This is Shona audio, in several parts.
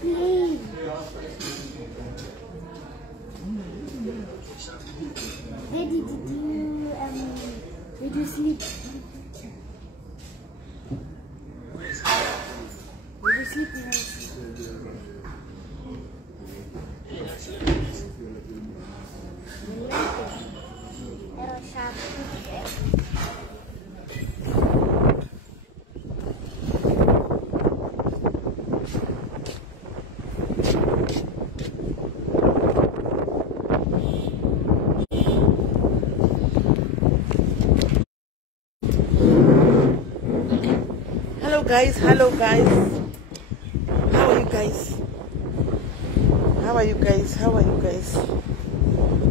playing. Where did you sleep? Where did you sleep tonight? Hello guys, how are you guys?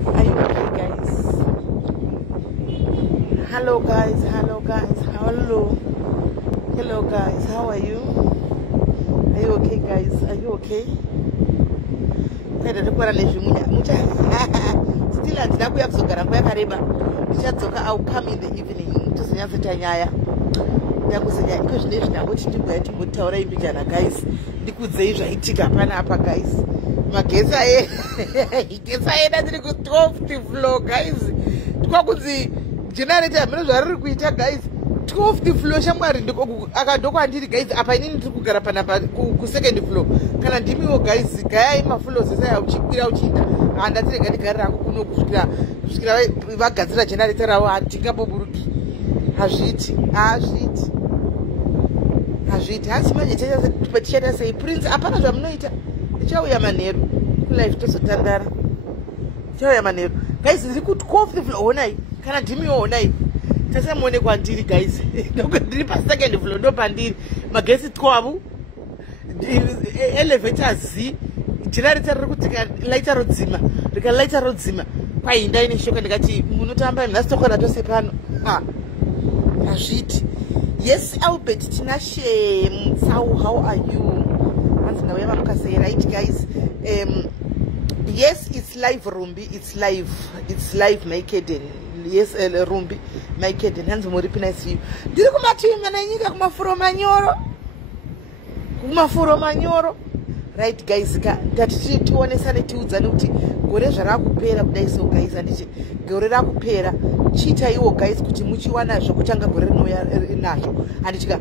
Are you okay guys? Hello guys, hello guys, how are you? Are you okay guys? Still andina kuya kuzogara nguva yakareba. Ndichadzoka, I'll come in the evening tozonyatsoita nyaya. Ndakusanya iko zvine zvindangoti ndibhuya timbotaura imbijana guys. Ndikudzei zvaitika panapa guys. Magesi aenda tiri ku 12th floor guys. Twakunzi generator hamene zvariri kuita guys. 12th floor shamwari akadokwandiri guys. Apa inini tiri kugara panapa ku second floor. Kana ndimiwo guys gayai mafloor zese yauchikwira uchienda. Ndatirega ndigare rangu kuno kusvikira vagadzira generator ravo hatingaboburuki. Hazviti hasi manje tichaita sei prince hapana zvamunoita. Ndichauya manheru kulive tozotandara. Ndichauya manheru guys. Ndiri ku 12th floor onai. Kana ndimiwo onai. Tasamuone kwandiri guys. Ndiri pa second floor ndo pandiri. Magesi 12. Elevators generator riri kutika laita rodzima. Rikalaita rodzima. Kwai ndaine shoko ndikati munotamba mnasitokora tose pano. Hazviti. Yes, Albert Tinashe Mtsau, how are you? Right guys. Yes, it's live Rumbi, it's live Maikeden. Yes, Rumbi Maikeden. Hands more nice view. Did come back to him and I need Kumafuro Manyoro. Right guys, that two one sanitudes and uti goreza kupera kudai so guys and gorera kupera chita iwo guys kuti muchiwana zvo kutanga gore nazvo andichika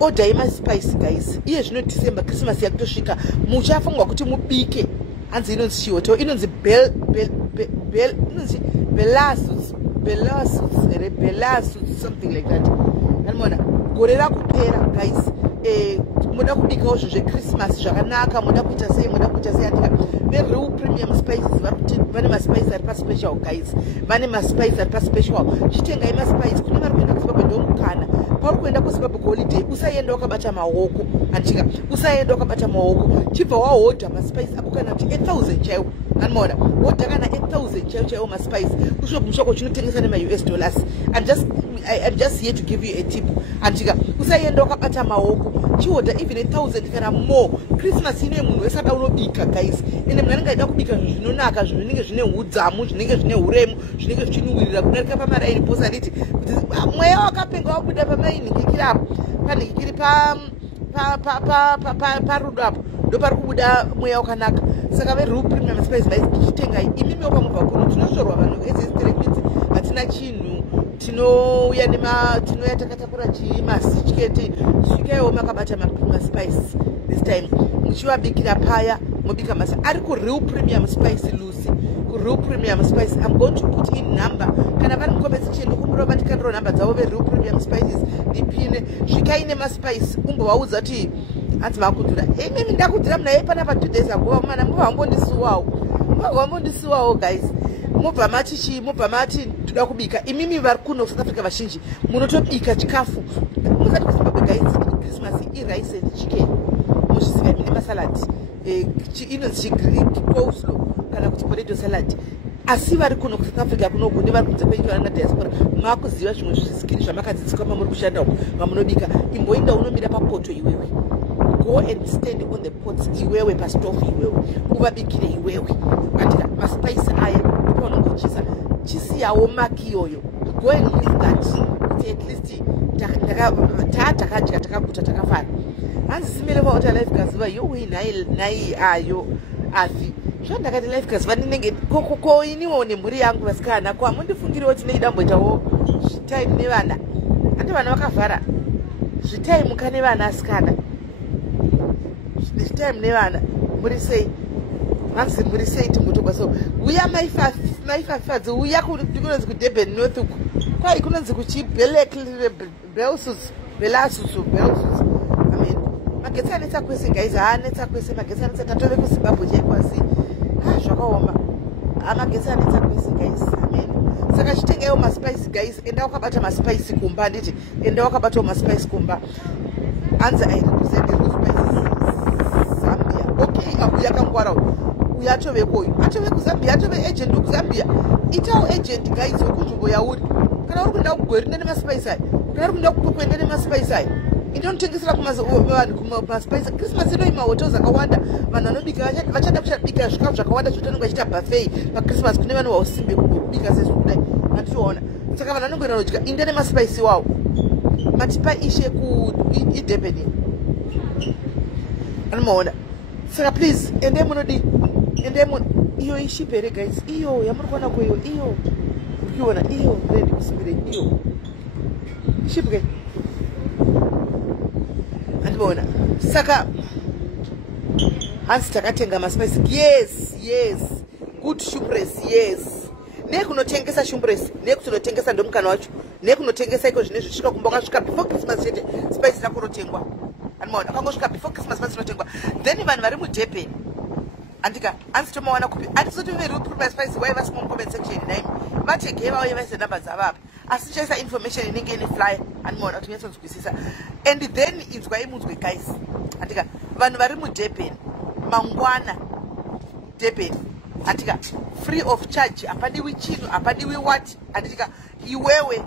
order ima spice guys. Iye zvino December Christmas yakutosvika muchafungwa kuti mubike. Hanzi inonzi chiwoto inonzi belassus something like that. Anmona gorera kupera guys. Muda kubikawo zveChristmas zvakanaka, muda kuita sei atika real premium spices vane maspice ari paspecial guys. Vane maspice ari paspecial. Chitengai maspice kune vari kuenda kuZimbabwe ndomukana. Pauri kuenda kuZimbabwe holiday usaenda wakabata maoko. Andichika usaenda wakabata maoko. Chibva wahodha maspice ako kana kuti 8000 chaiwo. Anmona hodha kana 8000 chaiwo maspice. Kushopu mushoko chinotengesa nema-US dollars. I'm just here to give you a tip. Andichika usaenda wakabata maoko. Chihodha even 1000 kana more. Christmas ine munhu wese ada unobika guys. Ende munhu anenge aida kubika zvinonaka, zvinenge zvine hudzamu, zvinenge zvine huremu, zvinenge zvichinuwirira kudarika pamaraini posa nditi kuti mweya wakapenga wabuda pamaini kikirapo. Pane kikiri parudo apo ndo pari kubuda mweya wakanaka. Saka vereal premium spice vaitengai imimiwo pamubva kuno tinoshorwa vanhu ezesiterekidzi hatina chinhu. Tinouya tinouya takatakura chimasichiketi. Svikaiwo makabata maspice this time muchivabikira paya mobika masa ari kureal premium spice Lucy. Kureal premium spice I'm going to put in number. Kana vari mukombedzi chiendo kumurova ndikandiro namba dzavo vereal premium spices ndipine. Svikai nemaspice umbovaudza kuti hanzi makudhura. Mimi ndakudhura muna panapa 2 days ago. Mana mubva wambondisuwawo guys. Mubva mati toda kubika. Imimi vari kuno South Africa vazhinji munotobika chikafu. Musati kuZimbabwe guys Christmas rice and chicken. Muzviziva mine masalad. Inonzi coleslaw kana kuti potato salad. Asi vari kuno South Africa kunoku nevari kunze kwenyu vari diaspora makuziva zvimwe zvisikiri zvamakadzidziswa mamuri kushanda uko mamunobika. Imboenda unomira papoto iwewe. Go and stand on the pots iwewe pastove iwewe uvabikire iwewe. Andika maspice aya ipo unongochisa chisiyawo maki iyoyo go and use that kuti at least takadya takaguta takafara. Hanzi simele vaota life gaziva yowe nai ayo afi zvandakati life gaziva ndinenge ko iniwo nemhuri yangu vasikana ko hamundifungiriwo kuti neidamboitawo zvitaimi nevana andi vana vakavhara zvitaimi ka nevana asikana zvitaimi nevana muri sei hanzi muri sei timbotoba so uya maifafadzi uya kunonzi kuDurban North uku kwai kunonzi kuchibelasusu magetsi anetsa kwese guys anetsa kwese magetsi anetsa tatove kuZimbabwe chaikwasi zvakaoma magetsi anetsa kwese guys amen saka chitengewo maspice guys enda wakabata maspice kumba nditi enda wakabata maspice kumba anza I represent the spices Zambia okay abuya kangwara uya atove koyo atove kuZambia atove agent kuZambia itawo agent guys wekunzvimbo yauri kana uri kuenda kugweri ndene maspice ayi kana uri kuenda kukwenda ndene maspice ayi indonitengesera kumaspice Christmas ino imahotels akawanda vanhu vanobika vachada kuchabika zvikafu zvakawanda zvotanonga vachita buffet paChristmas kune vanhu vausimbe kubika sezvokudai handitoona saka vanhu vanongoenda nodya inde nemaspice iwawo matipa ishe kuDurban anomaona saka please ende munodi ende iyo ishipe here guys iyo yamuri kuona kweyo iyo ukiona iyo ready kusimbire iyo shipke andibona saka hansi takatenga maspice yes good shumpress yes nekunotengesa shumpress nekutinotengesa ndomukana wacho nekunotengesa iko zvine zvisvika kumba kasvika before Christmas chete spice rakunotengwa andibona kangosvika before Christmas spice inotengwa then vanhu vari muDurban andika hansi tomawana kupi atizotoveri uprima spice wai vasimo mucomment section naimi vatege vauye vaise namba dzavapa asi chaisa information inenge ine flyer andimoona kuti muyatsonzwisisa and then inzwa imunzwe guys andika vanhu vari muDurban mangwana Durban andika free of charge apadiwi chinhu apadiwi what andika iwewe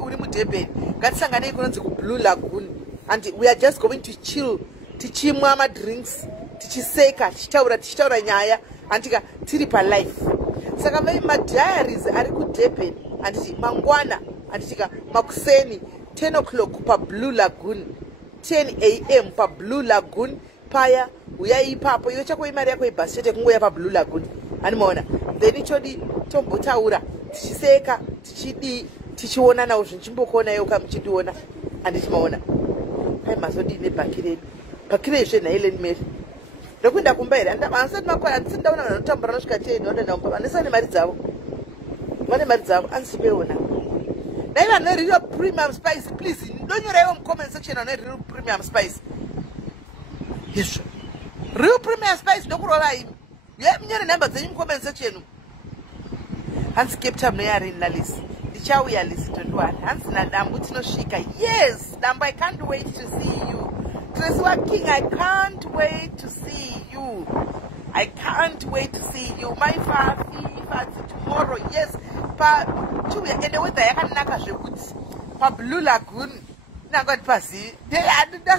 uri muDurban ngatisanganei kunonzi kuBlue Lagoon and we are just going to chill tichimwa madrinks tichiseka tichitaura nyaya andika tiri palife saka vai madiaries ari kuDurban anditi mangwana anditika makuseni 10 o'clock paBlue Lagoon 10 am paBlue Lagoon paya uyai ipapo iwe chako imari yako ibhasi chete kungoya paBlue Lagoon animaona then ichodi tombotaura tichiseka tichionanawo zvinchimbokuonayo kamuchindiona andichimaona kai mazodi nebhakireni bhakirezve naileni meri ndokuenda kumba here handisati makwana handisindaona vanhu vanotambura nosvika 10 vandoenda kumba vanesa nemari dzavo vane mari dzavo anzipeona dai vanhu real premium spice please ndonyoraiwo mucomment section vanhu real premium spice yesvo real premium spice ndokurova imi munyore nhamba dzenyu mucomment section hanzi Cape Town noyarini lalisi ndichauya lisi 21 hanzi nadambu tinosvika yes dambu I can't wait to see you Tracy King I can't wait to see you I can't wait to see you my fafi tomorrow yes pachiuya ende weather yakanaka zvekuti paBlue Lagoon nangati pazi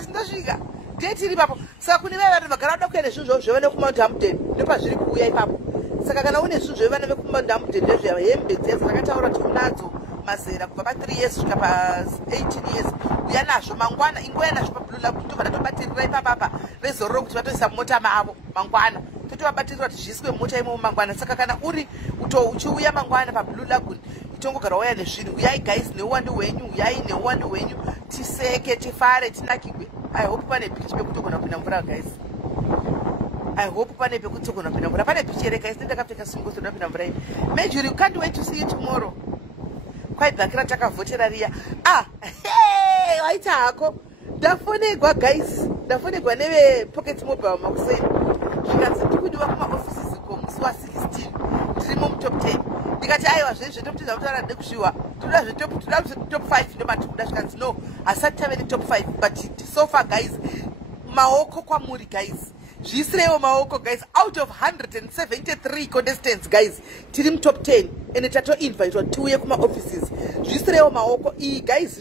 ndasvika ndetiri ipapo saka kune vai vanhu vagara vada kuenda zvinhu zvavo zvevane kuMount Hampton nepazviri kuuya ipapo saka kana une zvinhu zvevana vekuMount Hampton nezvehembe dzedzo dzakataura kuti unadzo mazera kubva pa3 years kusvika pa18 years uya nazvo mangwana ingoya nazvo paBlue Lagoon tobva tatobatirira ipapapa vezororo kuti vatoisa mota mavo mangwana totovabatirira kuti zviiswe mota imomo mangwana saka kana uri uchiuya mangwana paBlue Lagoon itongogara waya nezvinhu uyai guys neuwandu hwenyu uyai neuwandu hwenyu tiseke tifare tinakigwe I hope pane beach pekutogona kupinda mvura guys I hope pane pekutogona kupinda mvura pane beach here guys ndakapfeka sungu ndinopinda mvura iyi Major you can't wait to see you tomorrow kwaibhakira takavhotera riya hey waita hako ndafonegwa guys ndafonegwa nevepocket mobile makuseni zvikanzi ndikudiwa kumaoffices komusi wa16 ndirimo mutop 10 ndikati aiwa zvezve top 10 zvakutaura ndide kusviwa toda zvetop 5 ndomatikuda zvikanzi no hasati tave netop 5 but so far guys maoko kwamuri guys zviisireiwo maoko guys out of 173 contestants guys tiri mutop 10 ende tatoinvitwa tiuye kumaoffices zviisireiwo maoko iyi guys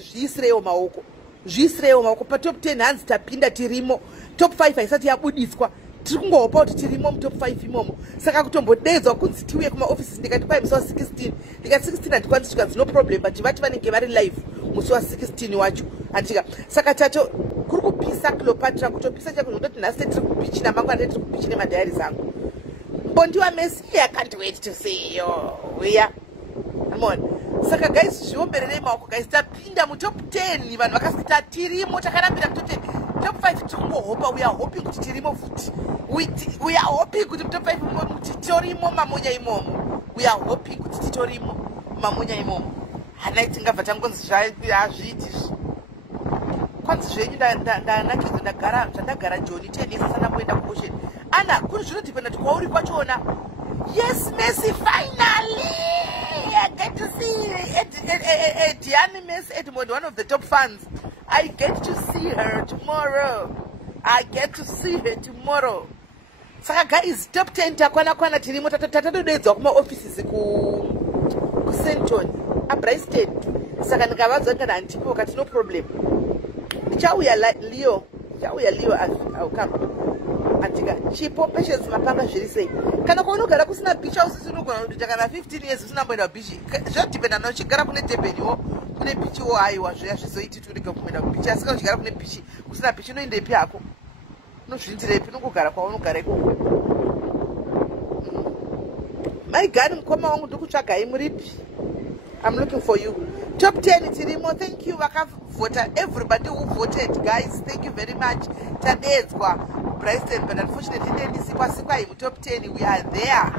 zviisireiwo maoko patop 10 hanzi tapinda tirimo top 5 haisati yabudiswa tiri kungohopa kuti tirimo mutop 5 imomo. Saka kutombodedzwa kunzi tiuye kumaoffices ndikati kwai musi wa16 ndikati 16 handikwanisi kusvika, no problem, but vati vanenge vari live musi wa16 wacho handika. Saka tato kuri kupisa Cleopatra, kutopisa chako zvekutoti nhasi tiri kubichi namangwana tiri kubichi nemadhayari angu. Mbondiwa Messi, I can't wait to see you. Uya. Come on. Saka guys, zviombererei maoko guys, tapinda mutop 10 vanhu vakasvika tirimo, takarambira mutop 10. Top 5 tikungohopa, we are hoping kuti tirimo futi. We are hoping kuti top 5 titorimo mamunya imomo. We are hoping kuti titorimo mamunya imomo. Hana itingabva tangonzi zvazviiti. Kwanzi zvenyu ndanakidzo ndagara Joni 10 years sana kuenda kuocean. Ana kuri zvinodependa kuti kwauri kwachona. Yes, Messi, finally! I get to see Diane Messi Edmond, one of the top fans. I get to see her tomorrow. I get to see her tomorrow. Saka guys, top 10 takwana tirimo tatodedzwa kuma offices ku St. John, Bristol. Saka ndikavadzwa kana antipo kati no problem. Ndichauya Leo I'll come. Antika chipo patience mapanga zviri sei. Kana kwaunogara kusina beach house unogona kuti kana 15 years usina kuenda beach. Zvodependa na uchigara kune Durbanwo kune beach wo aiwa zviya zvizoiti turika kuenda beach. Asi kana uchigara kune beach kusina beach unoenda ipi yako? Unozvinzirepi unogara kwaunogara iko. My God, mkoma wangu ndikutsvagai muripi. I'm looking for you. Top 10 tirimo. Thank you vakavota, everybody who voted guys, thank you very much. Tadedzwa Bryson, but unfortunately ndisikwasikwai top 10. We are there.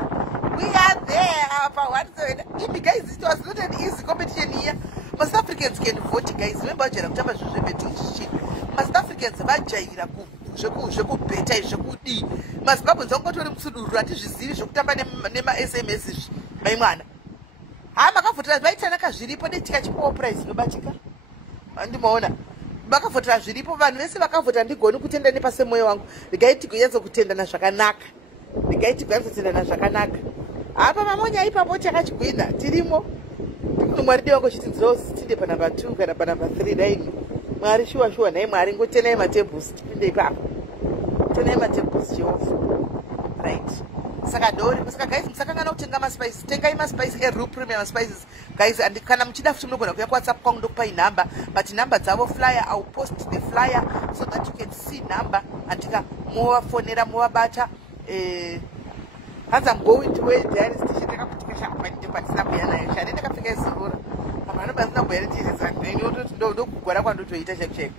Guys, it was not an easy competition here. Most Africans can vote guys. Remember jera kutamba zvezvebetishi. Most Africans vajaira zvekubheta zvekudi. Mazimbabwe dzangotori musuduru atizvizivi zvekutamba nema SMS izvi. Mai mwana. Makavhotera vaitanaka zviripo netika chipowo prize inobatika. Andimaona. Vakavhotera zviripo, vanhu vese vakavhota ndigoni kutenda nepase moyo wangu. Ndigaiti kuyenza kutendana zvakanaka. Apa mamonya ipapo chakachigwina tirimo. Mwari ndiye wangu chiti dzosinde pa number 2 kana pa number 3 daini. Mwari shuwa naye Mwari ngotenai matables tipinde ipapo. Tenai matables chiwofu. Right. Saka dori, saka guys, musakangana kutenga maspices. Tengai maspices Real Premium spices. Guys, and kana muchida futi munogona kuya WhatsApp kwangu ndokupai number, but number dzavo flyer, I'll post the flyer so that you can see number and tika mova fonera mova bata as I'm going to wait there station takaputika shapa ndipatsina kuyana yashari ndakapfeka izurura. Pamano bazina bwere tiri ndo kugora kwandotoita chekchek.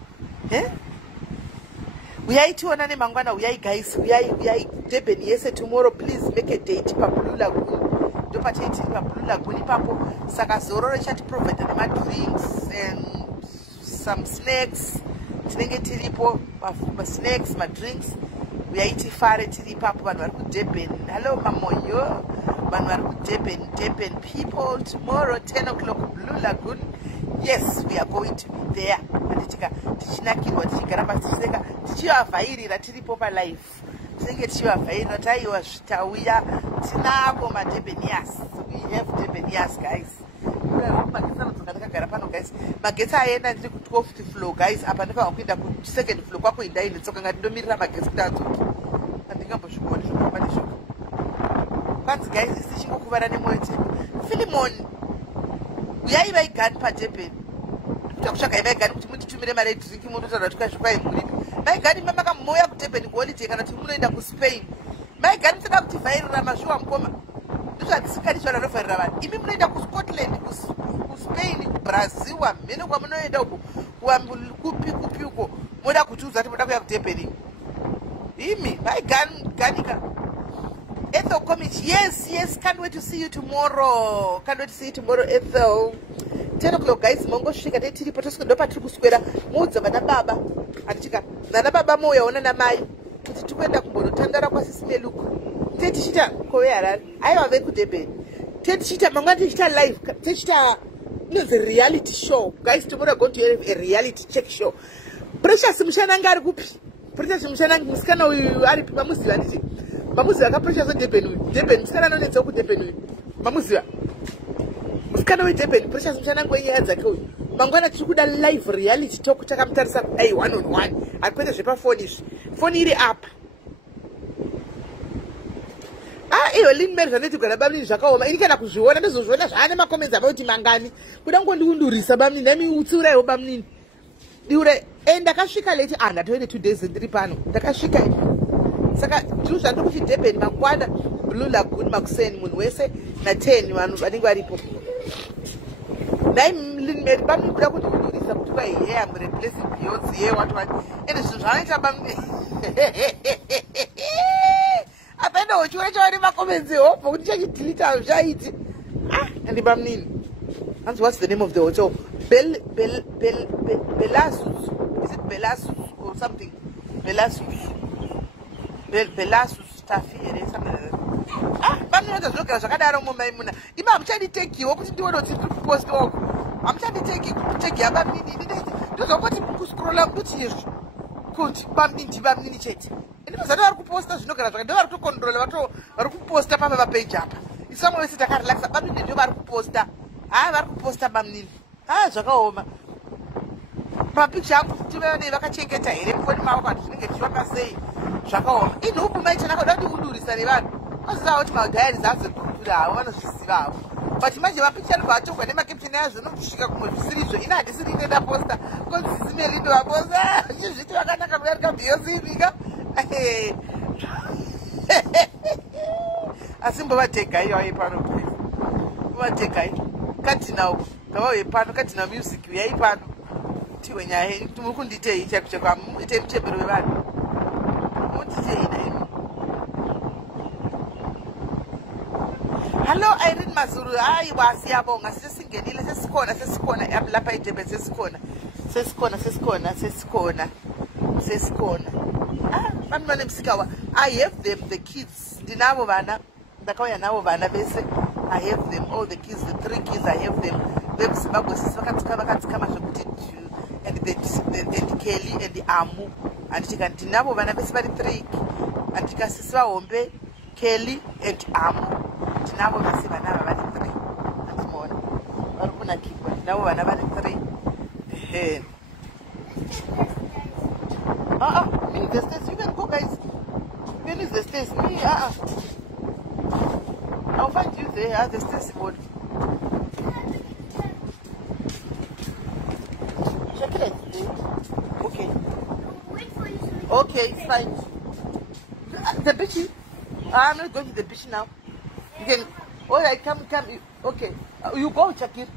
Uyai mangwana, uyai guys, uyai Durban yese tomorrow, please make a date pa Blue Lagoon. Ndopateti pa Blue Lagoon ipapo. Saka zororo chati provide ma drinks and some snacks. Tinenge tiripo ma snacks, ma drinks. Uyai tifare tiri papo vanhu vari ku Durban. Hello mamoyo. Vanhu vari ku Durban people tomorrow 10 o'clock Blue Lagoon. Yes, we are going to be there. Tichinakirwa tichigara pasiseka tichivavhairira tiripo palive. Tinenge tichivavhairira taiwa zvitauya tinavo maDurbanians. We have Durbanians guys. Magetsi anodzoka ndakagara pano guys. Magetsi aenda ndiri ku 12th floor guys. Apa ndikava kuenda ku 2nd floor kwako indai nditsoka ngati ndomirira magetsi kuti adzoke. Handingambozvikoni zvinopa nezvoko. Kwanzi guys isi tichingokuvara nemwoyo dzedu. Philemon, uyai vaigani paDurban. Takutsvakai vaigani kuti munditumire mari yedrinki munotaura kuti kwazvikwai muripi. Vaigani mamakamouya kuDurban kuholiday kana kuti munoenda kuSpain. Vaigani toda kuti vhairira mazviwa mukoma. Ndozvatisikani zvana rovhairira vanhu. Imi munoenda kuScotland, kuSpain, kuBrazil, wamhene kwamunoenda uko. Kupi uko. Moda kutiudza kuti moda kuya kuDurban. Imi vaiganika. Ethel Comich, yes, can't wait to see you tomorrow. Ethel. 10 o'clock guys, mongosvika tiripo tosvika tiri kuswera muudza vana baba. Andichika vana baba mouyaona namai kuti tikuenda kumbonotandara kwaSIS MELLY. Tichita kove Harare. Aiwa vekuDurban. Tichita mangwana tichita live. Tichita inonzi reality show. Guys, tomorrow going to have a reality check show. Precious mushananga ari kupi? Precious mushananga musikana uyu ari pamuziva nditi. Pamuziva ka Precious Durban uyu. Durban musikana anonetsa ku Durban uyu. Pamuziva. Musikana uyu Durban Precious mushananga wenyaya dzake uyu. Mangwana tiri kuda live reality talk takamutarisa ai 1 on 1. Akwete zvepafoni izvi. Foni iri apa. iyo lin meri zvaneti kugara bamnini zvakaoma ini kana kuzviona ndizozviona zvaane makomedzi abauti mangani kuda ngondiundurisa bamnini nami utsiuraiwo bamnini diure ndakasvika leti ndatoine 2 days ndiri pano ndakasvika saka zvinhu zvandiri kuti Durban mangwana Blue Lagoon makuseni munhu wese na10 vanhu vanenge varipo dai lin meri bamnini kuda kundiundurisa kuti kwai here am replacing Beyonce here what ende zvinhu zvanoita bamnini apenda uchiona chavari makomenzi hobvo kuti chachidhilita zvaiti and bamnini hanzi what's the name of the hotel Belasus is it Belasus or something Belasus tafi here something like that bamnini ndazvogara zvakadaro mumaimuna ima hamuchanditekiwo kuti ndione kuti tiri kuposta wako hamuchanditeki kutegi yabamnini ndozokoti kuscrolla kuti izvo kuti bamnini chete ndimazati vari kuposta zvinogara zvaka ndovari kutokondrola vari kuposta pamba papeji apa isamwe vese takarelaxa bamnini ndio vari kuposta vari kuposta bamnini zvakaoma mapicha angu tivaonei vakachengeta here mufoni mavo vanhu zvinenge zvichivamba sei zvakaoma inhubu maichanaka uda kuti undurisa nevanhu vaziva kuti madhayaris azekupura havo vanozviziva havo but manje mapicha anobva atogwa nemakepsheni azvo nokusvika kumwe zvisirizvo ina handisiri inoenda posta konzi simelindo vaposta zvizviti vakanaka kudarika Beyonce ivika asi mbovategai wai pano mbovategai katinawo ngavauye pano katina music uyai pano tiwe nyaya muri kunditei chakuchekwa ite muchembero wevanhu mutitei naimi hallo Irene Mazuru aiwa siyabonga sesingenile sesikona lapha eDurban sesikona vanhu vane musikawa I have them the kids ndinavo vana ndakauya navo vana vese I have them all the kids the 3 kids I have them vemuzimbabwe sisi vakatsikama zvekuti and Kelly and Amu anditika ndinavo vana vese vari 3 andika sisi vahombe Kelly and Amu ndinavo vese vana ava vari 3 andimoona vari kunakirwa ndinavo vana vari 3 me the stairs. You can go, guys. You can use the stairs. Me, I'll find you there. The stairs board. Check it. Okay. Okay, it's fine. The beach. I'm not going to the beach now. You can. All right, come. Okay, you go check it.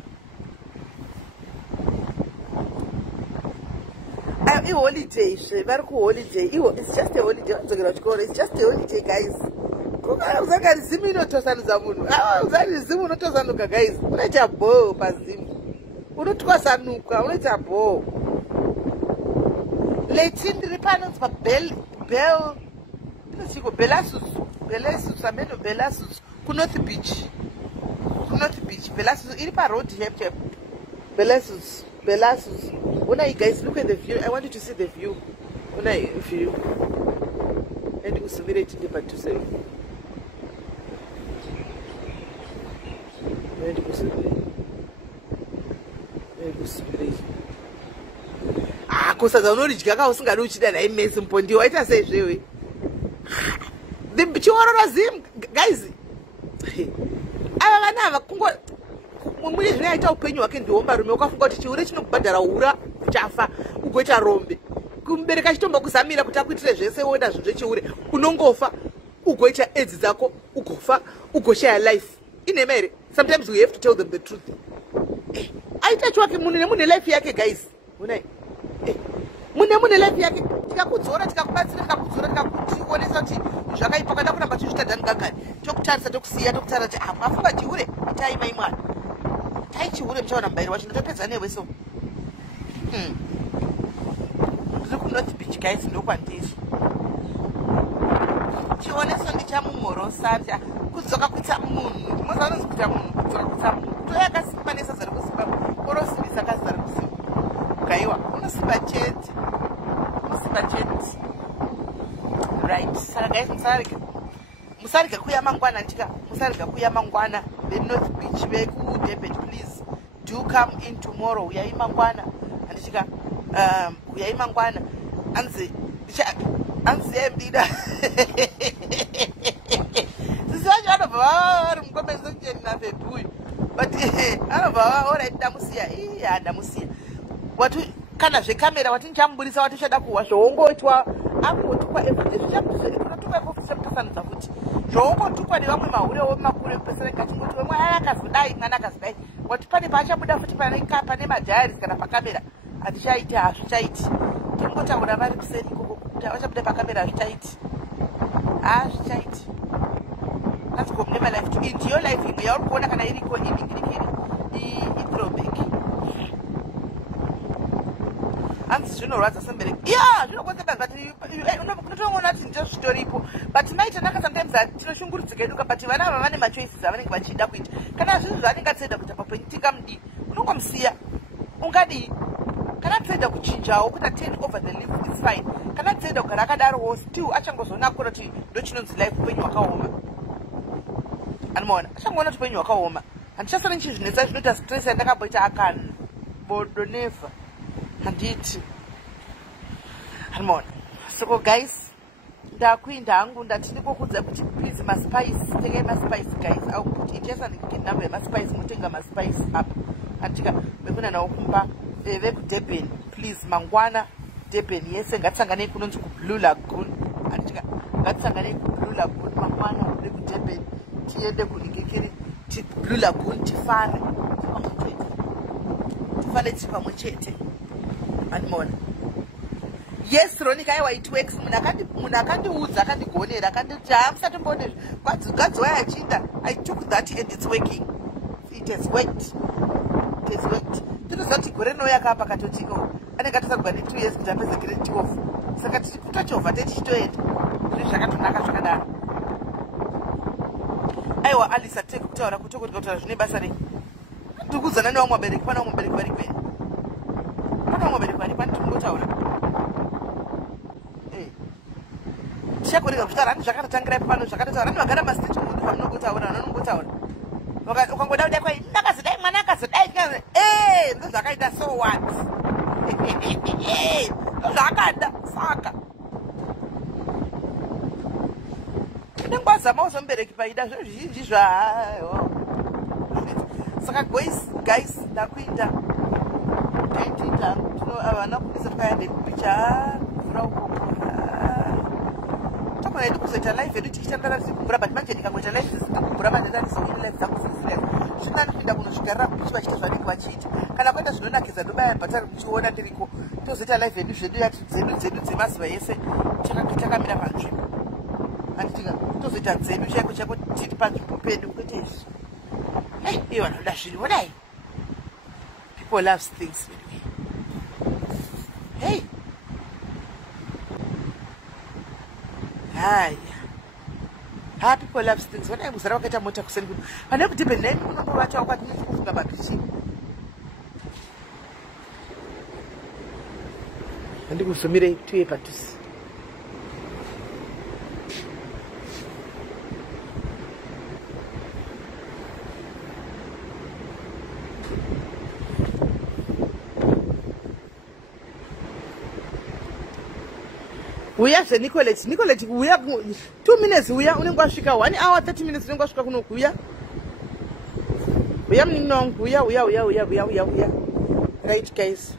Holiday, very cool holiday. It's just a holiday. It's just a holiday, guys. Guys. Unaita bo pazimu. Unotwasanuka, unaita bo. Let's panels for Bell. Belasus, ameno Belasus. Kunot Beach. Belasus, iripa road here. Belasus. When you guys look at the view, I want you to see the view. When I view, and you submit it to the say. Kosa za knowledge kaka usinga uchida na immense mpondi waita say zvewe. The chiwarora zim guys. Ava vana vakungo mumwe zvinoita upenyu hwake ndiomba rume ukafunga kuti chiure chinokubhadhara ura chafa ugoita rombe kumbereka chitomba kuzamira kuti akuitire zvese woenda zvechiure unongofa ugoita edzi dzako ugofa ugoshaya life inhema here. Sometimes we have to tell them the truth. Aita chwake munhu nemune life yake guys. Unai mune life yake tikakudzora tikakubatsira tikakuonesa kuti zvakaipa kada kuramba tichita dhangagani tokutarisa tokusiya tokutaura kuti afunga chiure itai mai mwana taichiure mchaona mubairo wacho ndotopedza newe so ndiri kunorth beach guys ndokwandiri chioneso ndichamumhorosa kudzoka kuita munhu ndimoza unonzi kuita munhu kudzoka kuita munhu toyakasimba nesaza rekusimba orosimbisa kazi ari kusimba gaiwa unosimba chete right saka guys musarega kuya mangwana ndika musarega kuya mangwana the North Beach vekudebet please do come in tomorrow uyai mangwana andika uyai mangwana anzi embida Sisi anobva vari mukomezonjeni nafebhuyu. But anobva alright ndamusiya. Ndamusiya. Wati kana zvekamera wati nchamburisa wati uchada kuwa zvoongoitwa angotukwa evidence zvichakutukwa ekusemutofanidza futi zvoongotukwa nevamwe mahurewo makure kupesereka chingoti wemwe akazodai mwana akazodai wati pane paachabuda futi pane madhairis kana pakamera hatichaiti hazvichaiti tingotaura vari kuseri ikoko kuti vachabuda pakamera hazvichaiti hazvichaiti aziko mune malife to in ndiyo life imwe yauri kuona kana iriko iningirikiri idrobek hanzi zvinorwadza sembereki zvinokonzeka zati unotoona kuti ndizvo zvitoripo but maita naka sometimes tinoshungurudzika eduka but vana ava vane machoices avanenge vachida kuita kana zvinhu zvaanenge atsaida kuita papenyu tingamudii unongomusiya ungadii kana atsaida kuchinjawo kuti atend over the leaf is fine kana atsaida kugara akadarowo still achangozoona akura kuti ndo chinonzi life upenyu hwakaoma anomaona achangoona kuti upenyu hwakaoma handichasara nichizvinetsa zvinoita stress yandakaboita akanbodo never handiti anomaona soko guys ndakuinda hangu ndati ndikokudza kuti please maspice tengai maspice guys au kuti ichesa number yemaspice mutenga maspice apa andika mekuna nawo kumba vekudurban please mangwana durban yese ngatisanganei kunonzi kublue lagoon andika ngatisanganei kublue lagoon mangwana vekudurban tiende kuningikiri blue lagoon tifare tiri pamwe chete andimona yes Ronika aiwa it works munhu akandiudza akandigonera akanditi musatombone godzi wai achinda I took that and it's working it has worked tinoziva kuti gore rinouya kaa pakatotiko anenge atisagwa ne2 years kuti apedze grade 12 saka tiri kutochovha tichitoenda zviri zvakatonaka zvakadaro aiwa Alice atenge kutaura kutaura zvine basa rei ndiri kuudzana nevamwe vabereki pana vamwe vabereki vari kwene pana vamwe vabereki vari pani tiringotaura tichakorega kutaura handi zvakatotangira pano zvakatotaura handi vagara mastate mundu pamunongotaura vanonongotaura ukangoda kudai kwai ndakazodai mwana akazodai ndo zvakaita so what ndo zvakada saka unenge wazamawo somubereki paida zvo zvizhinji zvahayo saka guys ndakuita taitiita vana kudisa tikaende kupicha kuvhura ukoko tokona idi kuzoita life yedu tichitandara tiri kumbura but manje ndikangoita life zisiri kumbura mandendanizoine life dzangu zisireka zvinani kuinda kunosvigarira kupichi vachiita zvanenge vachiita kana kwaita zvinonakidza ndobaya bhatari kuchiona tiriko tozoita life yedu zvedu dzedu dzemazuva ese takamira panzvimbo handitika tozoita dzedu chaiko tiri panzvimbo pedu kwete izvi iyo vanoda zvinhu vodai people loves things hey haya people loves things vodai muzara wakaita mota kuseni kuno pane kudhibheni nai unongovatawo kwatinezi kufunga mapichi handikuzomirei tuye patusi uya zveNicolette uya 2 minutes uya unenge wasvika 1 hour 30 minutes unenge wasvika kuno kuya uya munin'ina wangu uya right guys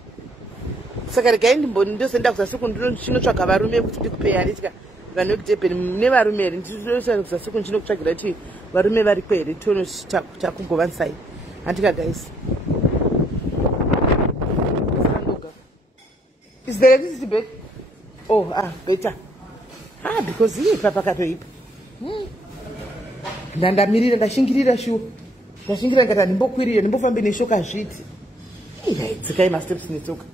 saka regai ndozenda kuzasiku ndinotsvaga varume kuti ndikupeya nditika vanhu vekudurban mune varume here ndinoenda kuzasiku ndinokutsvagira kuti varume vari kwere tionotakungovansai handika guys is the electricity back? Oh, better. Because here, Papa Cape. Ndandamirira ndashingirira shu. Ndashingirira ngata ndimbokwirira ndimbofamba neshoka zviti. Dzikai ma steps netsoka.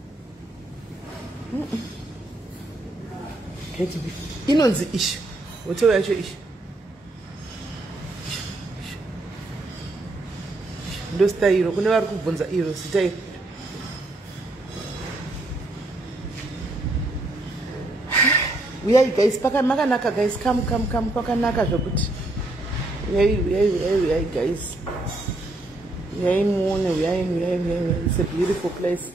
Keti. Inonzi ish. Whatever yacho ish. Ndo style kune vari kubvunza iro style. Uyai guys, makanaka guys, come pakanaka zvokuti. Uyai guys. Uyai muone, uyai. It's a beautiful place.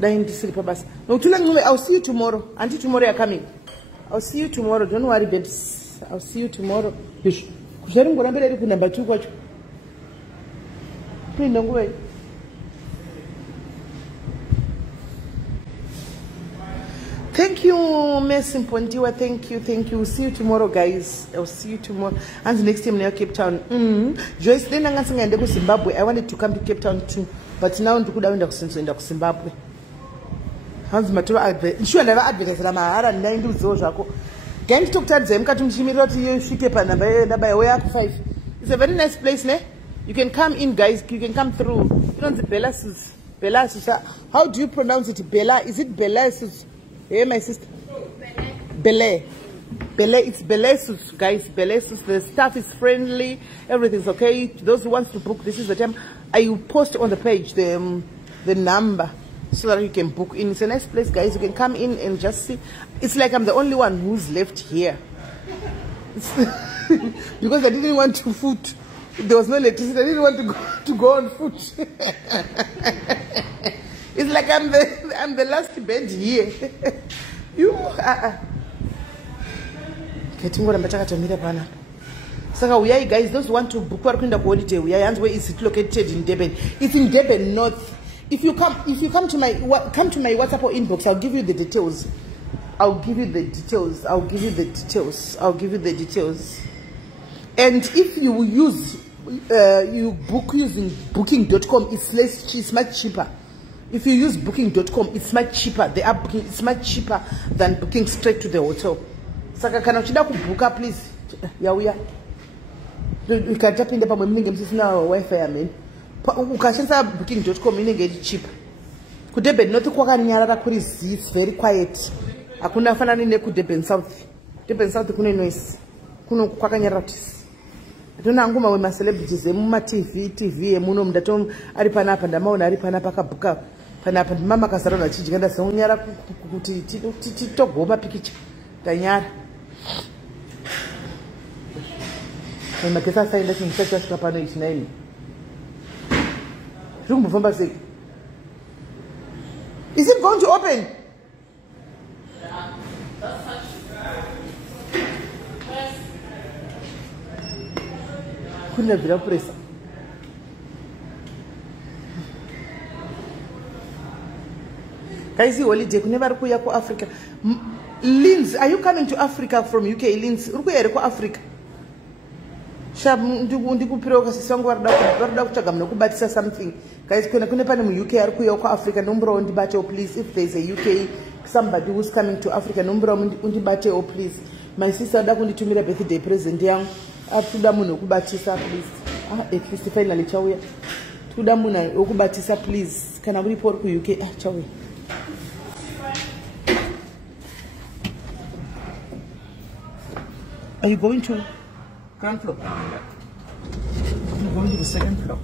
Dai ndisiri pabasa. No tula ngwe, I'll see you tomorrow. Until tomorrow you're coming. I'll see you tomorrow. Don't worry, babes. I'll see you tomorrow. Sharing going to be number 2. Watch. Please don't go away. Thank you, Miss Impondiwa. Thank you. We'll see you tomorrow, guys. I'll see you tomorrow. And the next time near Cape Town. Joyce, then I'm going to Zimbabwe. I wanted to come to Cape Town too, but now I'm going to Zimbabwe. Hands matura advert. Sure, never advertise. I'm a 9 to Can talk to them? Cut to you. She paper number 5. It's a very nice place, ne? You can come in, guys. You can come through. You know the Bellasus. How do you pronounce it? Bella? Is it Bellasus? Hey, my sister. Bele. It's Belesus, guys. Belesus. The staff is friendly. Everything's okay. Those who want to book, this is the time. I will post on the page the number so that you can book in. It's a nice place, guys. You can come in and just see. It's like I'm the only one who's left here. Because I didn't want to foot. There was no electricity. I didn't want to go on foot. It's like I'm the last bed here. You getting what I'm talking about. So we are, guys. Those who want to book for holiday, we are. Where is it located in Durban? It's in Durban North. If you come to my WhatsApp or inbox, I'll give you the details. And if you use you book using booking.com, it's much cheaper. If you use booking.com, it's much cheaper. The app booking, it's much cheaper than booking straight to the hotel. Saka kana uchida kubuka, please. Yauya. You can tap in the Wi-Fi, I mean. Ukashenza booking.com inenge cheap. Kudebe not kwakanyarara kuri it's very quiet. Akuna fanani ne kudebe South. Debe South kuna noise. Kuno kwakanyarara. Tuna nguma we celebrities emuma TV emuno mdatom ari panapa ndamaona ari panapa kabuka panapa mama kasarona chijikanda saunyara kuti titogoma pikicha tanyara. When Matesa said that in such a stopano is name. Is it going to open? Couldn't have been a press. Guys, you holiday, never go Africa. Linz, are you coming to Africa from UK? Linz, Ruko Africa. Shab ndiku piroka sisongo warda kuchaga mnokubatisa something. Guys, kune pane mu UK arikuya ku Africa nombro ndibate please. If there is a UK somebody who's coming to Africa nombro ndibate please. My sister da kunditumira birthday present yangu. Atuda muno kubatisa please. At least finally chawuya. Tuda muna okubatisa please. Kana report ku UK chawuya. Are you going to ground floor? I'm going to the second floor.